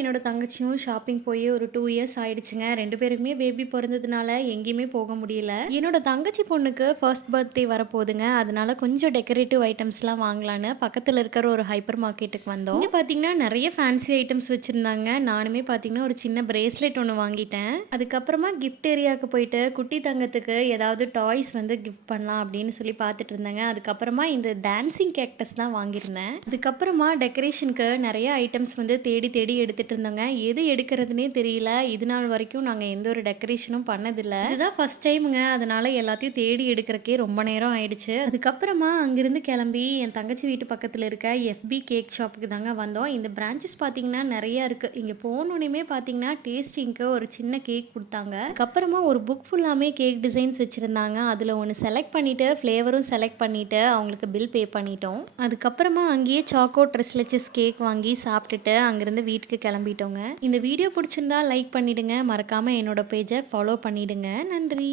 என்னோட தங்கச்சியும் ஷாப்பிங் போய் ஒரு 2 இயர்ஸ் ஆயிடுச்சுங்க. 2 பேருக்குமே பேபி பொறந்ததுனால எங்கேயுமே போக முடியல. என்னோட தங்கச்சி பொண்ணுக்கு ஃபர்ஸ்ட் பர்த்டே வரப்போதுங்க. அதனால கொஞ்சம் டெக்கரேட்டிவ் ஐட்டம்ஸ்லாம் வாங்கலான்னு பக்கத்துல இருக்கிற ஒரு ஹைப்பர் மார்க்கெட்டுக்கு வந்தோம். இங்க பார்த்தீங்கன்னா நெறைய ஃபேன்சி ஐட்டம்ஸ் வச்சிருந்தாங்க. நானுமே பார்த்தீங்கன்னா ஒரு சின்ன பிரேஸ்லெட் ஒண்ணு வாங்கிட்டேன். அதுக்கப்புறமா கிஃப்ட் ஏரியாவுக்கு போயிட்டு குட்டி தங்கத்துக்கு ஏதாவது டாய்ஸ் வந்து கிஃப்ட் பண்ணலாம் அப்படின்னு சொல்லி பார்த்துட்டு இருந்தேங்க. அதுக்கப்புறமா இந்த டான்சிங் கேக்டஸ் தான் வாங்கியிருந்தேன். அதுக்கப்புறமா டெக்கரேஷனுக்கு நெறைய ஐட்டம்ஸ் வந்து தேடி தேடி எடுத்துட்டு இருந்தோங்க. எது எடுக்கிறதுனே தெரியல. இது நாள் வரைக்கும் நாங்க எந்த ஒரு டெக்கரேஷனும் பண்ணதில்ல. இதுதான் ஃபர்ஸ்ட் டைம்ங்க. அதனால எல்லாத்தையும் தேடி எடுக்கிறக்கே ரொம்ப நேரம் ஆயிடுச்சு. அதுக்கப்புறமா அங்கிருந்து கிளம்பி என் தங்கச்சி வீட்டு பக்கத்துல இருக்க எஃப்பி கேக் ஷாப்புக்கு தாங்க வந்தோம். இந்த பிரான்ச்சஸ் பார்த்தீங்கன்னா நெறைய இருக்கு. இங்க போனோனேமே பார்த்தீங்கன்னா டேஸ்டிங்க்கு ஒரு சின்ன கேக் குடுத்தாங்க. அதுக்கப்புறமா ஒரு புக் ஃபுல்லாமே கேக் டிசைன்ஸ் வச்சிருந்தாங்க. அதுல ஒண்ணு செலக்ட் பண்ணிட்டு ஃப்ளேவரும் செலக்ட் பண்ணிட்டு அவங்களுக்கு பில் பே பண்ணிட்டோம். அதுக்கப்புறமா அங்கேயே சாக்கோ ட்ரெஸ்லெச்சஸ் கேக் வாங்கி சாப்பிட்டுட்டு அங்கிருந்து வீட்டுக்கு கிளம்பிட்டோங்க. இந்த வீடியோ பிடிச்சிருந்தா லைக் பண்ணிடுங்க. மறக்காம என்னோட பேஜை ஃபாலோ பண்ணிடுங்க. நன்றி.